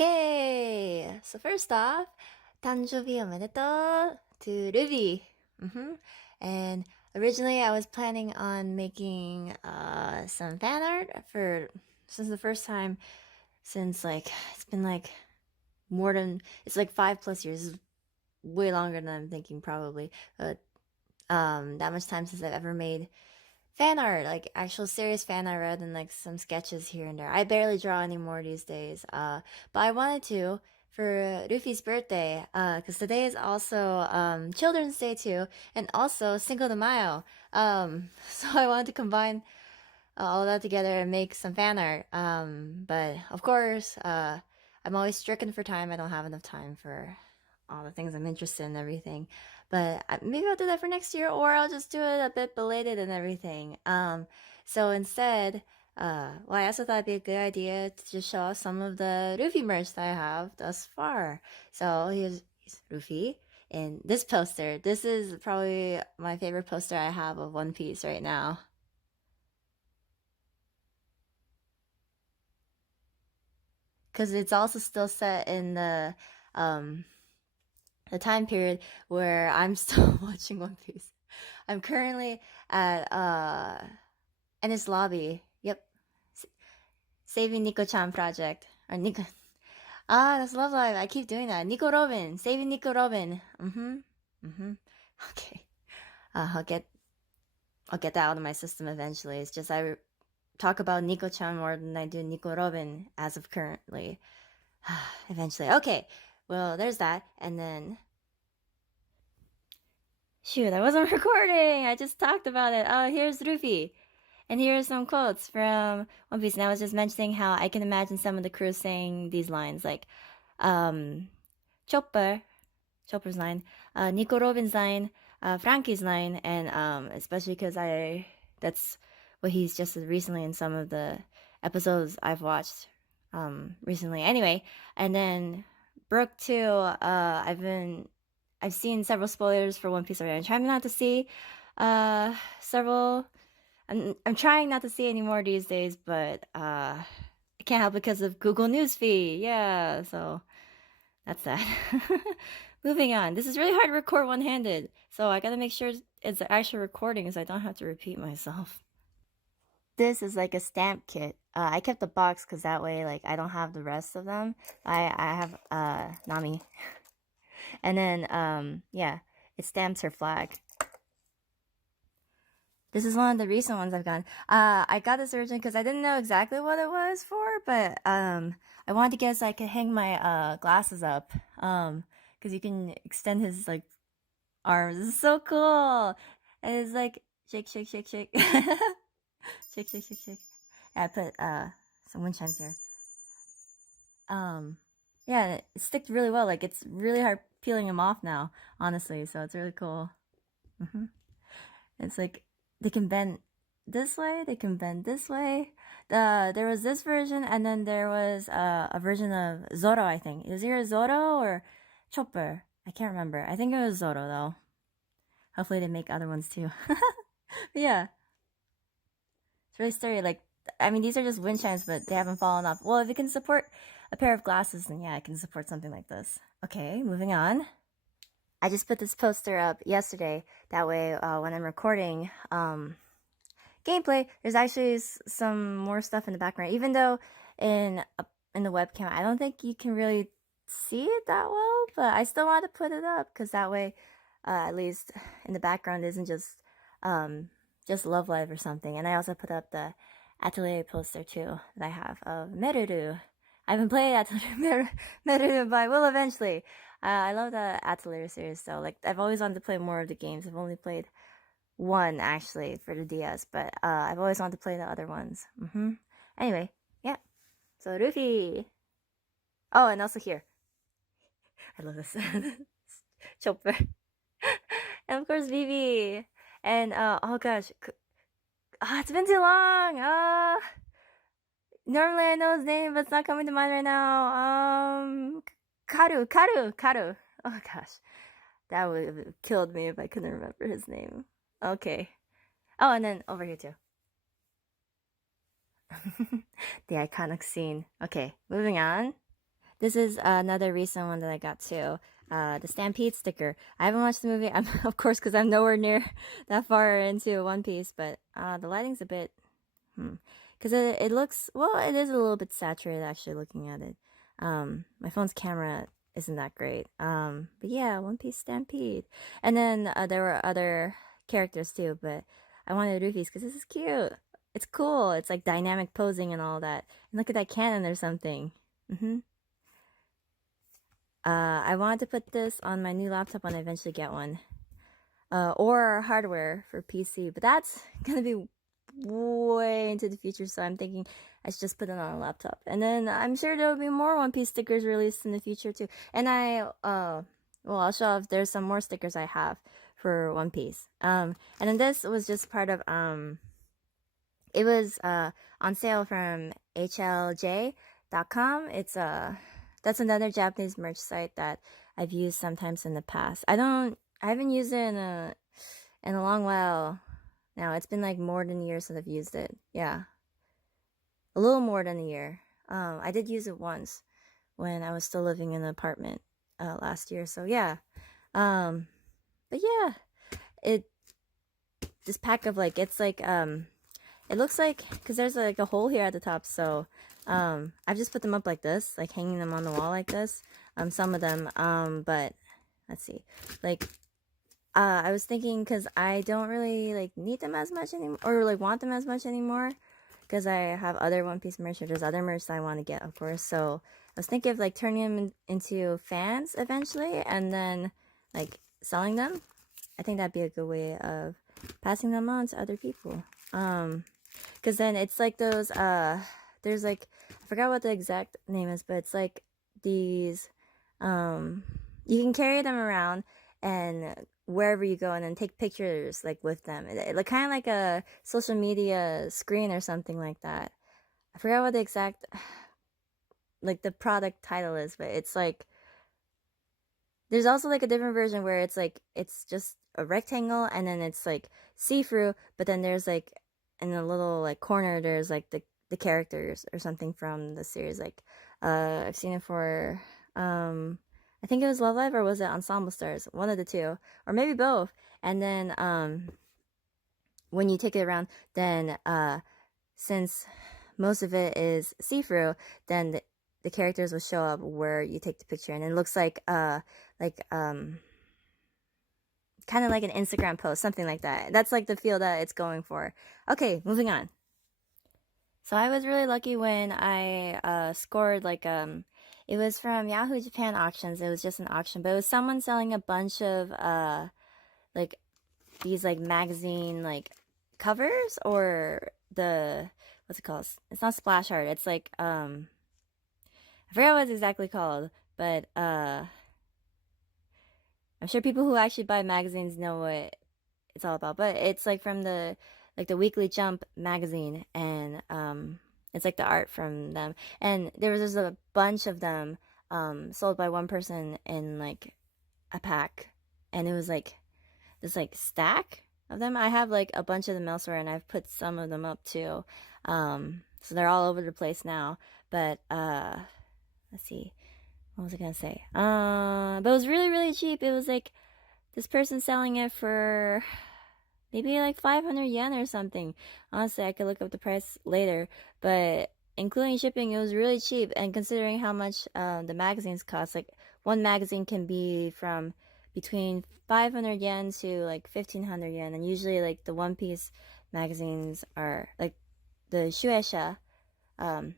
Okay, so first off, 誕生日おめでとう to Ruby. And originally I was planning on making some fan art for since the first time since it's been more than it's like 5+ years. It's way longer than I'm thinking probably, but that much time since I've ever made fan art, like actual serious fan art rather than like some sketches here and there. I barely draw anymore these days. But I wanted to for Luffy's birthday, because today is also Children's Day too, and also Cinco de Mayo. So I wanted to combine all that together and make some fan art. But of course, I'm always stricken for time. I don't have enough time for all the things I'm interested in and everything. But maybe I'll do that for next year, or I'll just do it a bit belated and everything. So instead, well, I also thought it'd be a good idea to just show off some of the Luffy merch that I have thus far. So here's Luffy. And this poster, this is probably my favorite poster I have of One Piece right now. Because it's also still set in um the time period where I'm still watching One Piece. I'm currently at Ennis Lobby. Yep, Saving Nico-chan project or Nico. Ah, that's Love Live. I keep doing that. Nico Robin, Saving Nico Robin. Okay. I'll get that out of my system eventually. It's just I talk about Nico-chan more than I do Nico Robin as of currently. Eventually. Okay. Well, there's that. And then shoot, I wasn't recording. I just talked about it. Oh, here's Luffy. And here are some quotes from One Piece. And I was just mentioning how I can imagine some of the crew saying these lines like um Chopper, Chopper's line, Nico Robin's line, Frankie's line, and especially because that's what he's just recently in some of the episodes I've watched recently. Anyway, and then Brooke too. I've seen several spoilers for One Piece already. I'm trying not to see several. I'm trying not to see any more these days, but I can't help because of Google Newsfeed. Yeah, so that's that. Moving on. This is really hard to record one-handed, so I gotta make sure it's actually recording so I don't have to repeat myself. This is like a stamp kit. I kept the box because that way, like, I don't have the rest of them. I have Nami, and then yeah, it stamps her flag. This is one of the recent ones I've gotten. I got this originally because I didn't know exactly what it was for, but I wanted to get so I could hang my glasses up. Because you can extend his like arms. This is so cool. And it's like shake, shake, shake, shake, shake, shake, shake, shake. I put some wind chimes here. Yeah, it sticked really well. Like it's really hard peeling them off now, honestly. So it's really cool. It's like they can bend this way, they can bend this way. There was this version, and then there was a version of Zoro, I think. Is there Zoro or Chopper? I can't remember. I think it was Zoro, though. Hopefully they make other ones, too. But yeah. It's really sturdy. Like, I mean, these are just wind chimes, but they haven't fallen off. Well, if it can support a pair of glasses, then yeah, it can support something like this. Okay, moving on. I just put this poster up yesterday. That way, when I'm recording gameplay, there's actually some more stuff in the background. Even though in the webcam, I don't think you can really see it that well, but I still want to put it up because that way, at least in the background, isn't just Love Live or something. And I also put up the Atelier poster too that I have of Meruru. I haven't played Atelier Meruru, but I will eventually. I love the Atelier series though. Like I've always wanted to play more of the games. I've only played one actually for the DS, but I've always wanted to play the other ones. Anyway, yeah. So Luffy. Oh, and also here. I love this. Chopper. And of course Vivi. And oh gosh. It's been too long. Normally I know his name, but it's not coming to mind right now. Karu. Oh gosh. That would have killed me if I couldn't remember his name. Okay. Oh, and then over here too. The iconic scene. Okay, moving on. This is another recent one that I got too. The Stampede sticker. I haven't watched the movie, of course, because I'm nowhere near that far into One Piece. But the lighting's a bit, because it looks, well, it is a little bit saturated actually looking at it. My phone's camera isn't that great. But yeah, One Piece Stampede, and then there were other characters too. But I wanted Rufy's because this is cute. It's cool. It's like dynamic posing and all that. And look at that cannon or something. I wanted to put this on my new laptop when I eventually get one. Or hardware for PC, but that's gonna be way into the future, so I'm thinking I should just put it on a laptop. And then I'm sure there'll be more One Piece stickers released in the future too. And well, I'll show off, there's some more stickers I have for One Piece. And then this was just part of, it was on sale from HLJ.com. It's that's another Japanese merch site that I've used sometimes in the past. I haven't used it in a long while now. It's been like more than a year since I've used it. Yeah, a little more than a year. I did use it once when I was still living in an apartment last year. So yeah, but yeah, this pack of like, it's like it looks like, because there's like a hole here at the top, so I've just put them up like this, like hanging them on the wall like this. Some of them, but let's see, like I was thinking, because I don't really like need them as much anymore, or like want them as much anymore, because I have other One Piece merch, or there's other merch that I want to get, of course. So I was thinking of like turning them into fans eventually, and then like selling them. I think that'd be a good way of passing them on to other people. Because then it's like those, there's like, I forgot what the exact name is, but it's like these, you can carry them around and wherever you go, and then take pictures like with them. Like kind of like a social media screen or something like that. I forgot what the exact, like the product title is, but it's like, there's also like a different version where it's like, it's just a rectangle, and then it's like see-through, but then there's like in a little like corner, there's like the characters or something from the series. Like I've seen it for I think it was Love Live, or was it Ensemble Stars, one of the two, or maybe both. And then when you take it around, then since most of it is see-through, then the characters will show up where you take the picture, and it looks like kind of like an Instagram post, something like that. That's like the feel that it's going for. Okay, moving on. So I was really lucky when I scored like it was from Yahoo Japan Auctions. It was just an auction, but it was someone selling a bunch of like these like magazine like covers, or the, what's it called? It's not splash art. It's like I forgot what it's exactly called, but I'm sure people who actually buy magazines know what it's all about. But it's like from the Weekly Jump magazine, and it's like the art from them. And there was just a bunch of them sold by one person in like a pack, and it was like this like stack of them. I have like a bunch of them elsewhere, and I've put some of them up too. So they're all over the place now. But let's see, what was I gonna say? But it was really, really cheap. It was like this person selling it for maybe like 500 yen or something. Honestly, I could look up the price later, but including shipping, it was really cheap. And considering how much the magazines cost, like one magazine can be from between 500 yen to like 1500 yen, and usually like the One Piece magazines are like the Shueisha. And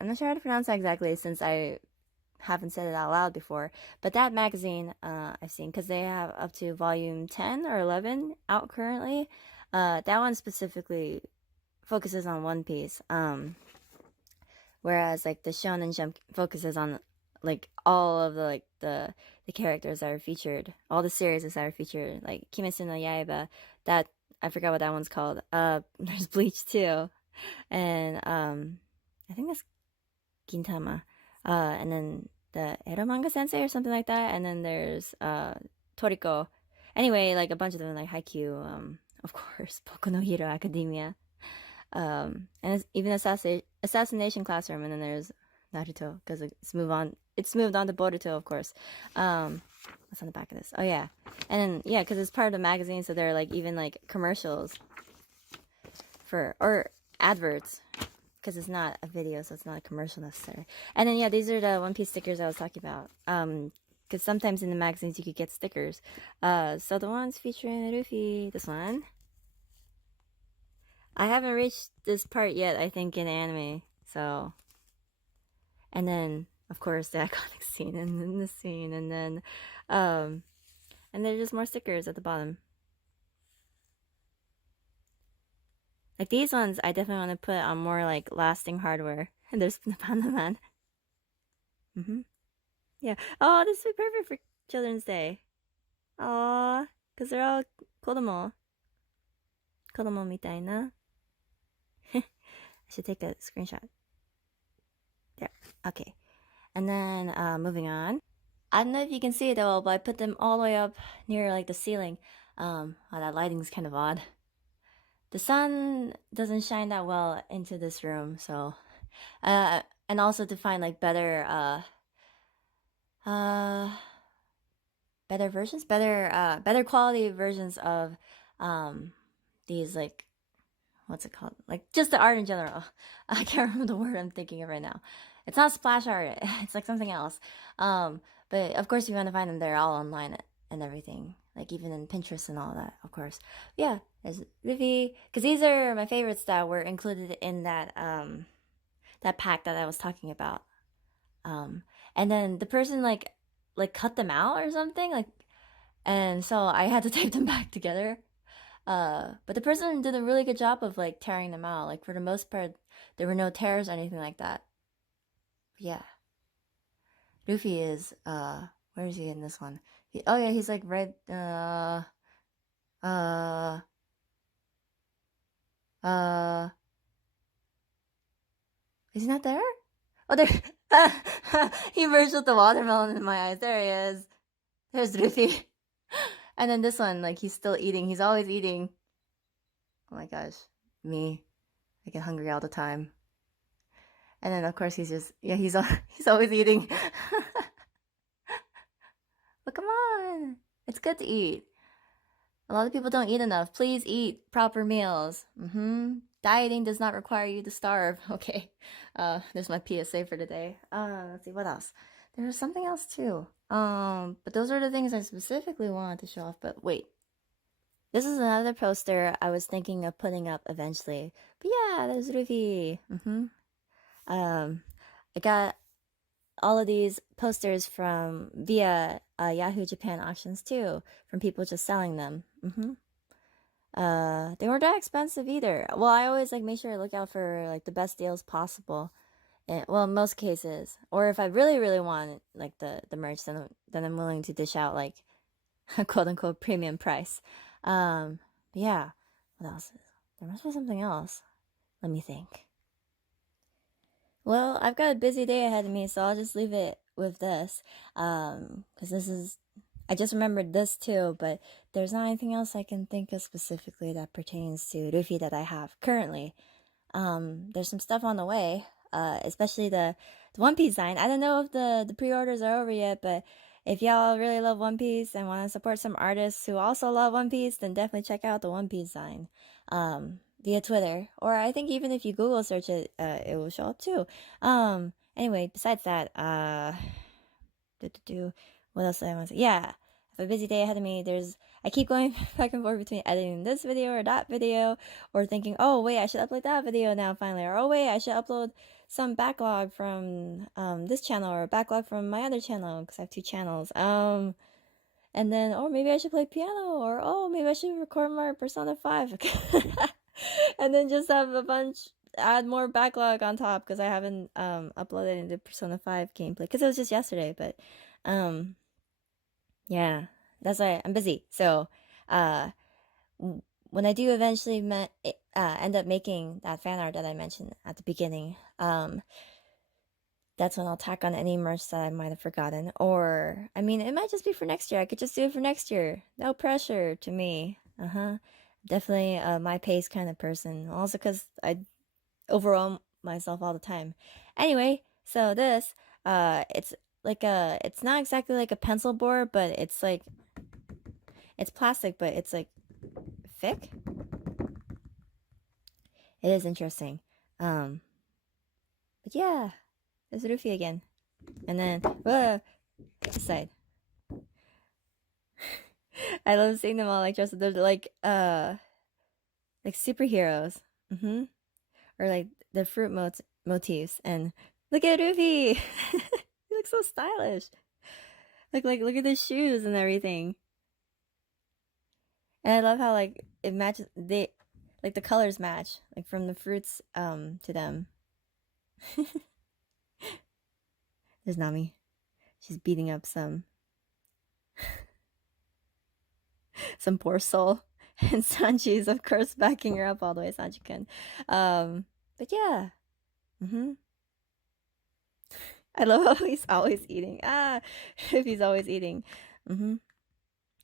I'm not sure how to pronounce that exactly, since I haven't said it out loud before, but that magazine I've seen, because they have up to volume 10 or 11 out currently. That one specifically focuses on One Piece, whereas like the Shonen Jump focuses on like all of the like the characters that are featured, all the series that are featured, like Kimetsu no Yaiba. That, I forgot what that one's called. There's Bleach too, and I think that's Gintama, and then the Ero Manga Sensei or something like that, and then there's Toriko. Anyway, like a bunch of them, like Haikyuu, of course, Boku no Hero Academia, and it's even Assassination Classroom, and then there's Naruto, because it's moved on. It's moved on to Boruto, of course. What's on the back of this? Oh yeah, and then yeah, because it's part of the magazine, so there are like even like commercials for or adverts, because it's not a video, so it's not a commercial necessarily. And then yeah, these are the One Piece stickers I was talking about. Because sometimes in the magazines you could get stickers. So the ones featuring Luffy, this one. I haven't reached this part yet, I think, in anime. So, and then of course the iconic scene, and then the scene, and then there's just more stickers at the bottom. Like these ones, I definitely want to put on more like lasting hardware. And there's the Panda Man. Yeah. Oh, this would be perfect for Children's Day. Aw, because they're all kodomo. Kodomo mitai na. I should take a screenshot. There. Okay. And then moving on. I don't know if you can see it though, but I put them all the way up near like the ceiling. Oh, that lighting's kind of odd. The sun doesn't shine that well into this room, so and also to find like better better versions, better quality versions of these, like, what's it called, like just the art in general. I can't remember the word I'm thinking of right now. It's not splash art, it's like something else. But of course you want to find them, they're all online and everything, like even in Pinterest and all that, of course. Yeah, there's Luffy, because these are my favorites that were included in that that pack that I was talking about. And then the person like cut them out or something, like, and so I had to tape them back together. But the person did a really good job of like tearing them out. Like for the most part, there were no tears or anything like that. But yeah, Luffy is where is he in this one? Oh yeah, he's like right uh uh is he not there? Oh, there. He merged with the watermelon in my eyes. There he is. There's Luffy. And then this one, like he's still eating. He's always eating. Oh my gosh, me. I get hungry all the time. And then of course he's just, yeah, he's he's always eating. But come on, it's good to eat. A lot of people don't eat enough. Please eat proper meals. Dieting does not require you to starve. Okay. There's my PSA for today. Let's see what else. There was something else too. But those are the things I specifically wanted to show off. But wait, this is another poster I was thinking of putting up eventually. But yeah, there's Luffy. I got all of these posters from via Yahoo Japan auctions too, from people just selling them. They weren't that expensive either. Well, I always like make sure I look out for like the best deals possible. And, well, in most cases, or if I really really want like the merch, then I'm willing to dish out like a quote unquote premium price. Yeah. What else? There must be something else. Let me think. Well, I've got a busy day ahead of me, so I'll just leave it with this. Because this is, I just remembered this too, but there's not anything else I can think of specifically that pertains to Luffy that I have currently. There's some stuff on the way, especially the One Piece sign. I don't know if the pre-orders are over yet, but if y'all really love One Piece and want to support some artists who also love One Piece, then definitely check out the One Piece sign. Via Twitter, or I think even if you Google search it, it will show up too. Anyway, besides that, what else did I want to say? Yeah, I have a busy day ahead of me. I keep going back and forth between editing this video or that video, or thinking, oh wait, I should upload that video now finally, or oh wait, I should upload some backlog from this channel or backlog from my other channel, because I have two channels. And then, oh, maybe I should play piano, or oh, maybe I should record more Persona 5. And then just have add more backlog on top, because I haven't uploaded into Persona 5 gameplay, because it was just yesterday. But yeah, that's why I'm busy. So when I do eventually end up making that fan art that I mentioned at the beginning, that's when I'll tack on any merch that I might have forgotten. Or, I mean, it might just be for next year. I could just do it for next year. No pressure to me. Definitely my pace kind of person. Also because I overwhelm myself all the time. Anyway, So this, it's like it's not exactly like a pencil board, but it's like, it's plastic, but it's like thick. It is interesting. Um, but yeah, there's Luffy again. And then, this side. I love seeing them all like dressed up. They're like superheroes. Mm-hmm. Or like the fruit motifs. And look at Luffy! He looks so stylish. Like look at the shoes and everything. And I love how like it matches, they like the colors match, like from the fruits to them. There's Nami. She's beating up some poor soul. And Sanji's of course backing her up all the way, Sanji-kun. But yeah. Mm-hmm. I love how he's always eating. If he's always eating. Mm-hmm.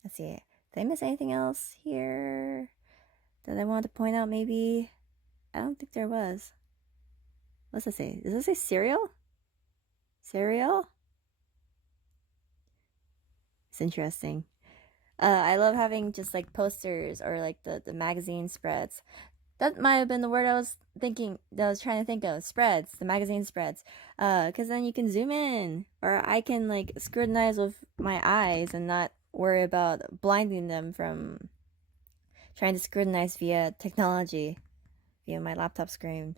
Let's see. Did I miss anything else here that I wanted to point out? Maybe. I don't think there was. What's it say? Does it say cereal? Cereal? It's interesting. I love having just like posters or like the magazine spreads. That might have been the word I was thinking, that I was trying to think of. Spreads, the magazine spreads. Because then you can zoom in, or I can like scrutinize with my eyes and not worry about blinding them from trying to scrutinize via technology, via my laptop screen,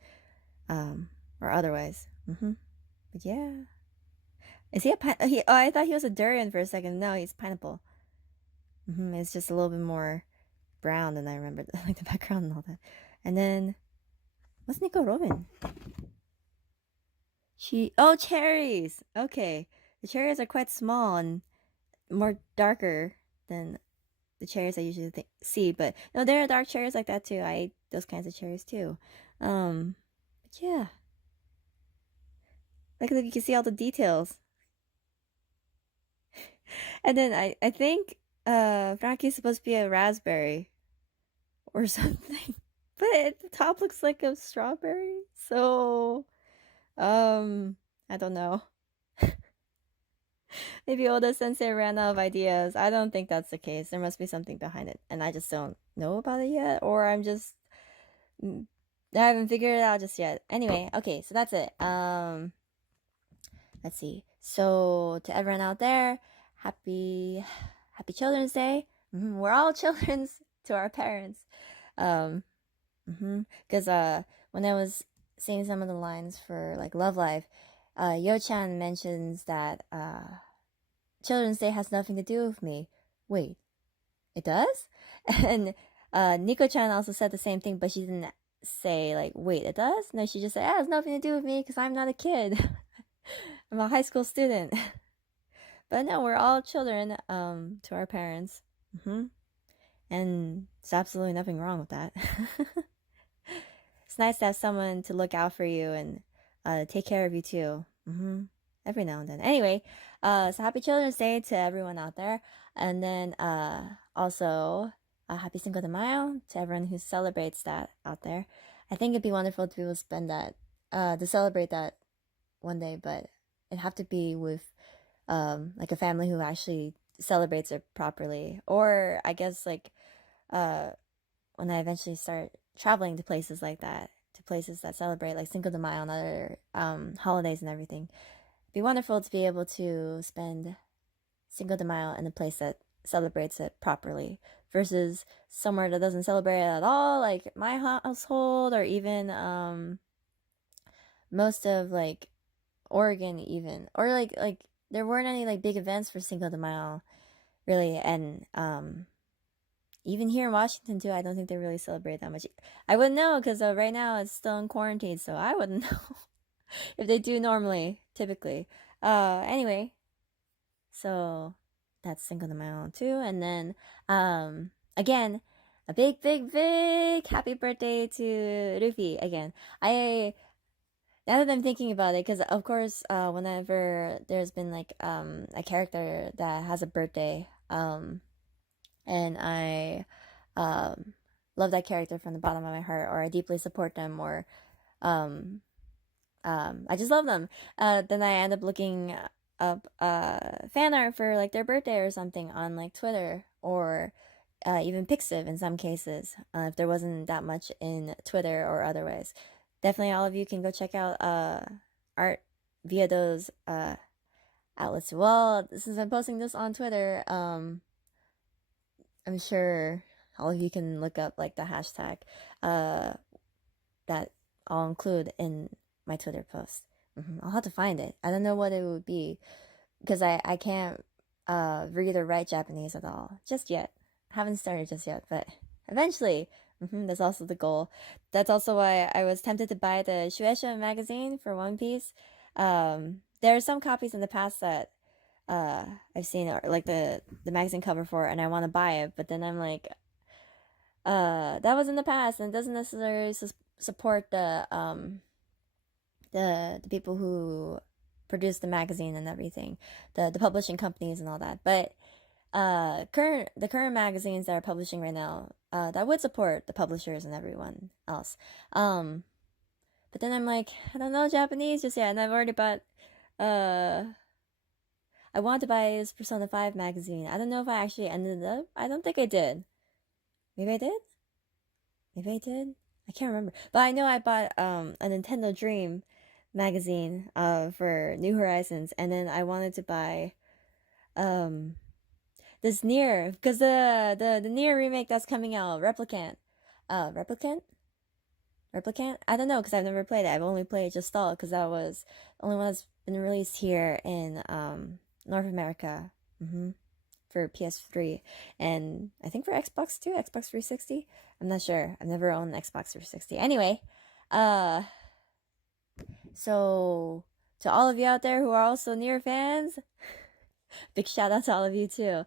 or otherwise. But yeah. Is he a oh, I thought he was a durian for a second. No, he's pineapple. It's just a little bit more brown than I remembered, like the background and all that. And then, what's Nico Robin? Oh, cherries! Okay. The cherries are quite small and more darker than the cherries I usually see, but no, there are dark cherries like that too. I ate those kinds of cherries too. But yeah. Like, you can see all the details. And then I think Frankie's supposed to be a raspberry or something. But the top looks like a strawberry. So I don't know. Maybe Oda Sensei ran out of ideas. I don't think that's the case. There must be something behind it, and I just don't know about it yet, or I haven't figured it out just yet. Anyway, okay, so that's it. Let's see. So to everyone out there, happy Children's Day. We're all children's to our parents. Because when I was seeing some of the lines for like Love Live, Yo-chan mentions that Children's Day has nothing to do with me. Wait, it does? And Nico-chan also said the same thing, but she didn't say like, wait, it does? No, she just said, it has nothing to do with me because I'm not a kid. I'm a high school student. But no, we're all children to our parents. And there's absolutely nothing wrong with that. It's nice to have someone to look out for you and take care of you too. Every now and then. Anyway, so happy Children's Day to everyone out there. And then also happy Cinco de Mayo to everyone who celebrates that out there. I think it'd be wonderful to be able to spend that, to celebrate that one day, but it'd have to be with like a family who actually celebrates it properly. Or I guess like when I eventually start traveling to places like that, to places that celebrate like Cinco de Mayo and other holidays and everything, it'd be wonderful to be able to spend Cinco de Mayo in a place that celebrates it properly versus somewhere that doesn't celebrate it at all, like my household, or even most of like Oregon even, or like there weren't any like big events for Cinco de Mayo really. And even here in Washington too, I don't think they really celebrate that much. I wouldn't know because right now it's still in quarantine, so I wouldn't know if they do normally, typically. Anyway, so that's Cinco de Mayo too. And then again, a big happy birthday to Luffy again. Now that I'm thinking about it, because of course, whenever there's been like a character that has a birthday, and I love that character from the bottom of my heart, or I deeply support them, or I just love them. Then I end up looking up fan art for like their birthday or something on like Twitter or even Pixiv in some cases, if there wasn't that much in Twitter or otherwise. Definitely, all of you can go check out art via those outlets. Well, since I'm posting this on Twitter, I'm sure all of you can look up like the hashtag uh, that I'll include in my Twitter post. I'll have to find it. I don't know what it would be because I can't read or write Japanese at all just yet. Haven't started just yet, but eventually. That's also the goal. That's also why I was tempted to buy the Shueisha magazine for One Piece. There are some copies in the past that I've seen, or like the magazine cover for, and I want to buy it, but then I'm like, that was in the past, and it doesn't necessarily support the people who produce the magazine and everything, the publishing companies and all that. But the current magazines that are publishing right now, that would support the publishers and everyone else. But then I'm like, I don't know Japanese just yet, and I've already bought. I wanted to buy this Persona 5 magazine. I don't know if I actually ended up. I don't think I did. Maybe I did. Maybe I did. I can't remember. But I know I bought a Nintendo Dream magazine for New Horizons, and then I wanted to buy um this Nier, because the Nier remake that's coming out, Replicant. I don't know because I've never played it. I've only played Just because that was the only one that's been released here in North America. For PS3 and I think for Xbox too, Xbox 360. I'm not sure. I've never owned an Xbox 360. Anyway, so to all of you out there who are also Nier fans, big shout out to all of you too.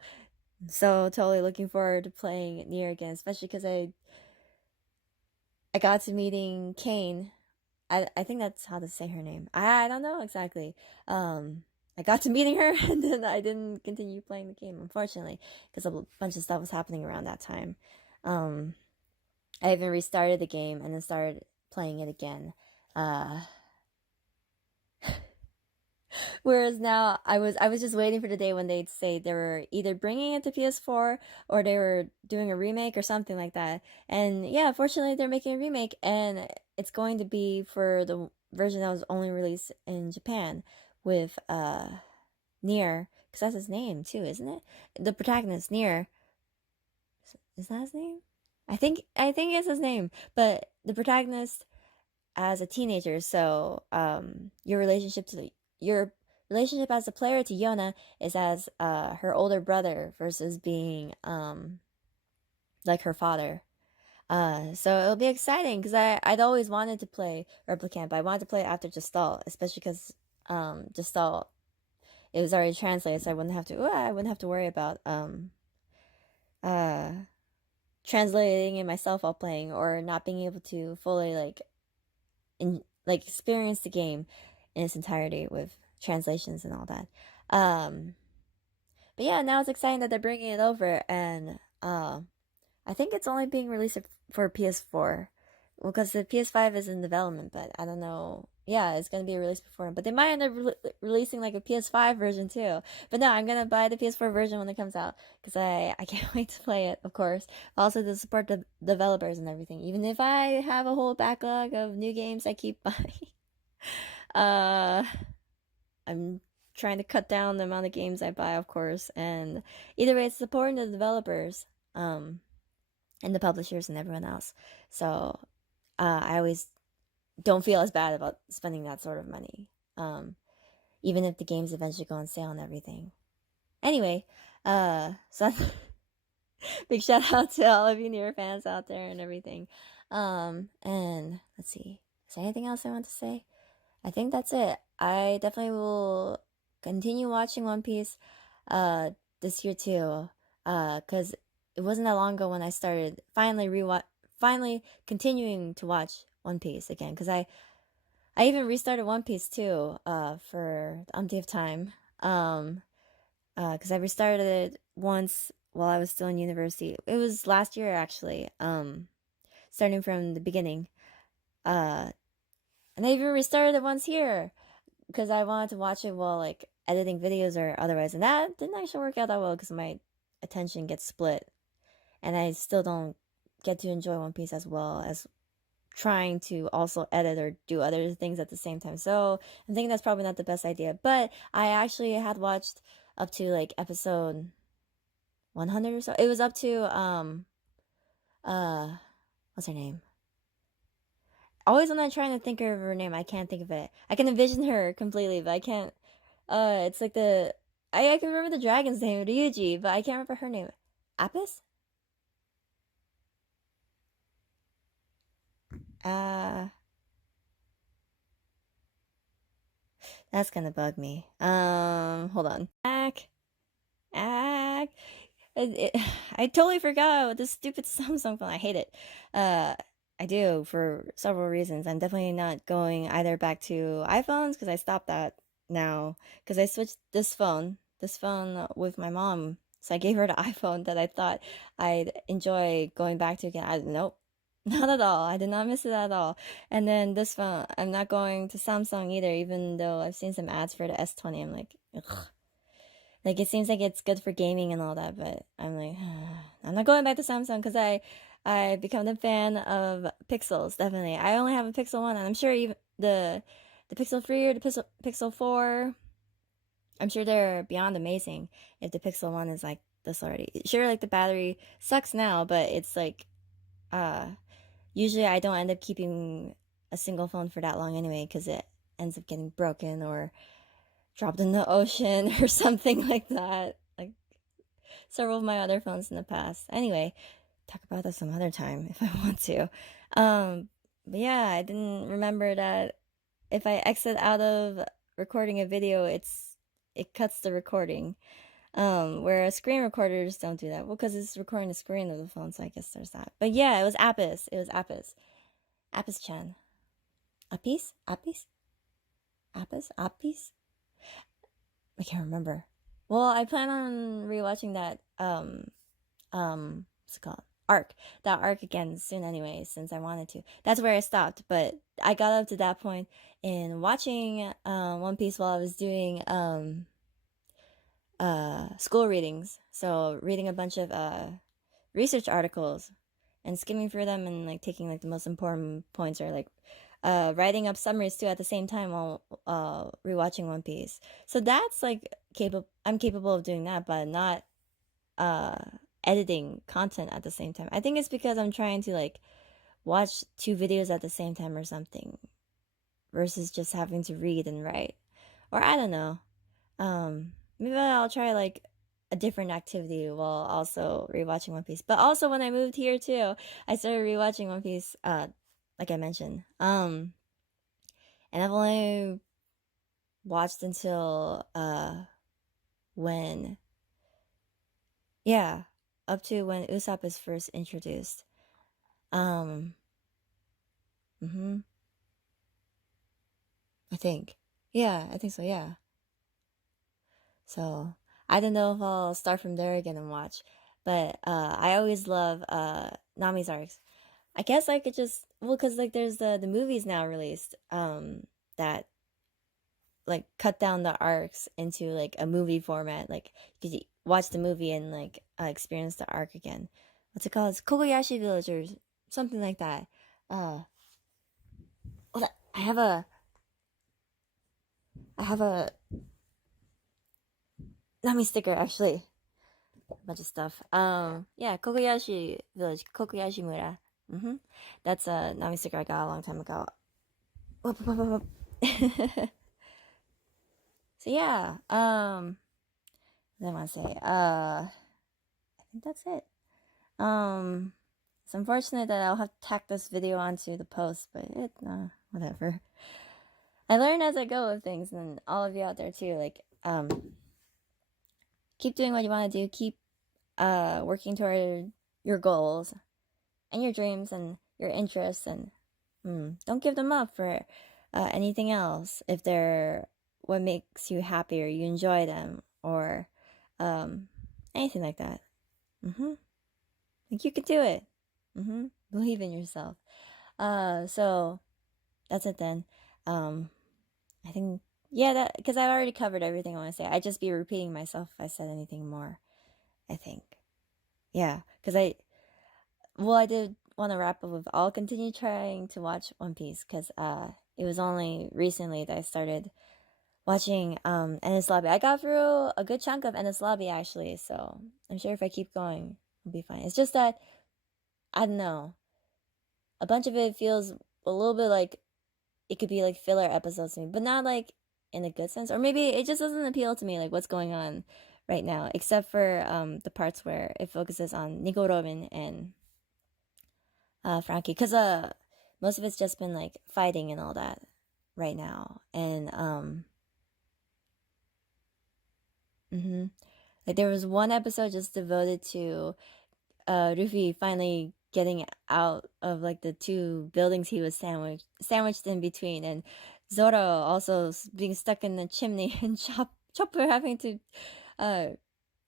So totally looking forward to playing Nier again, especially because I got to meeting Kane. I think that's how to say her name. I don't know exactly. I got to meeting her, and then I didn't continue playing the game, unfortunately, because a bunch of stuff was happening around that time. I even restarted the game and then started playing it again. Whereas now I was just waiting for the day when they'd say they were either bringing it to PS4 or they were doing a remake or something like that. And yeah, fortunately they're making a remake, and it's going to be for the version that was only released in Japan with Nier, because that's his name too, isn't it? The protagonist Nier, is that his name? I think it's his name, but the protagonist as a teenager. So your relationship as a player to Yona is as her older brother versus being like her father. So it'll be exciting because I'd always wanted to play Replicant, but I wanted to play it after Gestalt, especially because Gestalt, it was already translated, so I wouldn't have to worry about uh translating it myself while playing, or not being able to fully experience the game in its entirety with translations and all that. But yeah, now it's exciting that they're bringing it over, and I think it's only being released for PS4. Well, because the PS5 is in development, but I don't know. Yeah, it's gonna be released before, but they might end up releasing like a PS5 version too. But no, I'm gonna buy the PS4 version when it comes out because I can't wait to play it. Of course, also to support the developers and everything. Even if I have a whole backlog of new games I keep buying, uh, I'm trying to cut down the amount of games I buy, of course. And either way, it's supporting the developers, and the publishers and everyone else. So I always don't feel as bad about spending that sort of money, even if the games eventually go on sale and everything. Anyway, so big shout out to all of you Nier fans out there and everything. And let's see, is there anything else I want to say? I think that's it. I definitely will continue watching One Piece this year too, because it wasn't that long ago when I started finally continuing to watch One Piece again, because I even restarted One Piece too, for the umpteenth time. Because I restarted it once while I was still in university. It was last year actually. Starting from the beginning. Uh, And I even restarted it once here because I wanted to watch it while like editing videos or otherwise, and that didn't actually work out that well because my attention gets split, and I still don't get to enjoy One Piece as well as trying to also edit or do other things at the same time. So I'm thinking that's probably not the best idea. But I actually had watched up to like episode 100 or so. It was up to uh what's her name? Always when I'm trying to think of her name, I can't think of it. I can envision her completely, but I can't. It's like I can remember the dragon's name, Ryuji, but I can't remember her name. Apis? Uh, that's gonna bug me. Hold on. Ack. I totally forgot this stupid Samsung phone. I hate it. Uh, I do for several reasons. I'm definitely not going either back to iPhones because I stopped that now because I switched this phone with my mom. So I gave her the iPhone that I thought I'd enjoy going back to again. Nope, not at all. I did not miss it at all. And then this phone, I'm not going to Samsung either, even though I've seen some ads for the S20. I'm like, ugh. Like it seems like it's good for gaming and all that, but I'm like, I'm not going back to Samsung because I become a fan of Pixels. Definitely, I only have a Pixel 1, and I'm sure even the Pixel 3 or the Pixel 4, I'm sure they're beyond amazing. If the Pixel 1 is like this already, sure, like the battery sucks now, but it's like uh usually I don't end up keeping a single phone for that long anyway because it ends up getting broken or dropped in the ocean or something like that. Like several of my other phones in the past. Anyway, talk about that some other time if I want to. But yeah, I didn't remember that if I exit out of recording a video, it cuts the recording. Whereas screen recorders don't do that. Well, because it's recording the screen of the phone, so I guess there's that. But yeah, it was Apis. It was Apis. Apis-chan. Apis? Apis? Apis? Apis? I can't remember. Well, I plan on rewatching that what's it called? Arc. That arc again soon anyway, since I wanted to. That's where I stopped, but I got up to that point in watching One Piece while I was doing school readings. So reading a bunch of research articles and skimming through them and like taking like the most important points or like writing up summaries too at the same time while rewatching One Piece. So that's like capable. I'm capable of doing that, but not uh editing content at the same time. I think it's because I'm trying to like watch two videos at the same time or something versus just having to read and write. Or I don't know. Maybe I'll try like a different activity while also rewatching One Piece. But also when I moved here too, I started rewatching One Piece like I mentioned. And I've only watched until when yeah, up to when Usopp is first introduced. Um mhm. I think. Yeah, I think so, yeah. So, I don't know if I'll start from there again and watch. But I always love Nami's arcs. I guess I could just well cuz like there's the movies now released that like cut down the arcs into like a movie format. Like you could watch the movie and like experience the arc again. What's it called? It's Kobayashi Village or something like that. Uh, I have a Nami sticker actually. A bunch of stuff. Yeah, Kobayashi Village, Kobayashi Mura. That's a Nami sticker I got a long time ago. Whoop, whoop, whoop, whoop. So yeah, what do I want to say? I think that's it. It's unfortunate that I'll have to tack this video onto the post, but whatever. I learn as I go with things, and all of you out there too. Like, keep doing what you want to do. Keep working toward your goals and your dreams and your interests, and don't give them up for anything else if they're what makes you happy or you enjoy them or anything like that. Like you can do it. Believe in yourself. So that's it then. I think, yeah, that, because I've already covered everything I want to say. I'd just be repeating myself if I said anything more, I think. Yeah, because I did want to wrap up with, I'll continue trying to watch One Piece, because it was only recently that I started watching Enies Lobby. I got through a good chunk of Enies Lobby, actually, so I'm sure if I keep going, it'll be fine. It's just that, I don't know, a bunch of it feels a little bit like it could be like filler episodes to me, but not like in a good sense. Or maybe it just doesn't appeal to me, like what's going on right now, except for the parts where it focuses on Nico Robin and Frankie, because most of it's just been like fighting and all that right now, and like there was one episode just devoted to Luffy finally getting out of like the two buildings he was sandwiched in between, and Zoro also being stuck in the chimney, and Chopper having to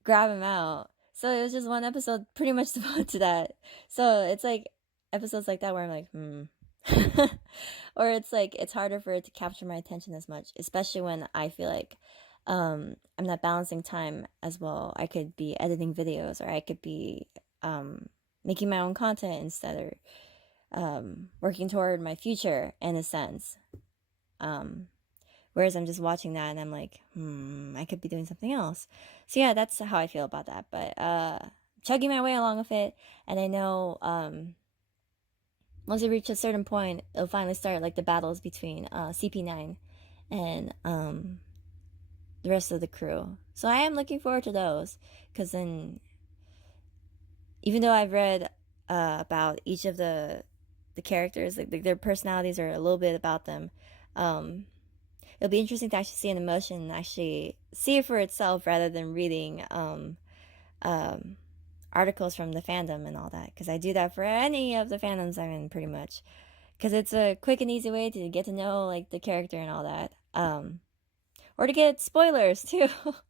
grab him out. So it was just one episode pretty much devoted to that. So it's like episodes like that where I'm like, or it's like it's harder for it to capture my attention as much, especially when I feel like I'm not balancing time as well. I could be editing videos, or I could be making my own content instead, or working toward my future in a sense. Whereas I'm just watching that and I'm like, I could be doing something else. So yeah, that's how I feel about that. But chugging my way along with it, and I know once I reach a certain point, it'll finally start like the battles between CP9 and the rest of the crew. So I am looking forward to those, because then, even though I've read about each of the characters, like their personalities are a little bit about them, it'll be interesting to actually see an emotion and actually see it for itself rather than reading articles from the fandom and all that, because I do that for any of the fandoms I'm in pretty much, because it's a quick and easy way to get to know like the character and all that, or to get spoilers too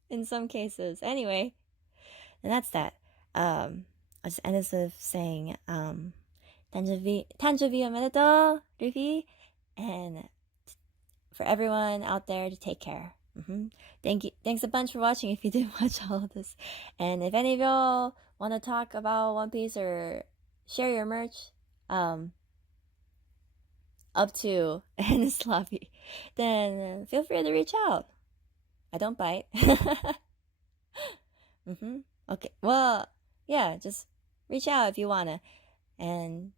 in some cases. Anyway, and that's that. I'll just end this with saying 단주비 오메데토, Luffy, and for everyone out there to take care. Thanks a bunch for watching if you did watch all of this. And if any of y'all want to talk about One Piece or share your merch, up to Enies Lobby, then feel free to reach out. I don't bite. Okay, well, yeah, just reach out if you wanna. And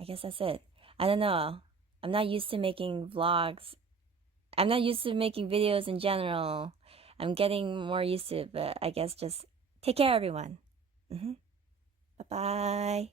I guess that's it. I don't know. I'm not used to making vlogs. I'm not used to making videos in general. I'm getting more used to it, but I guess just take care, everyone. Bye-bye.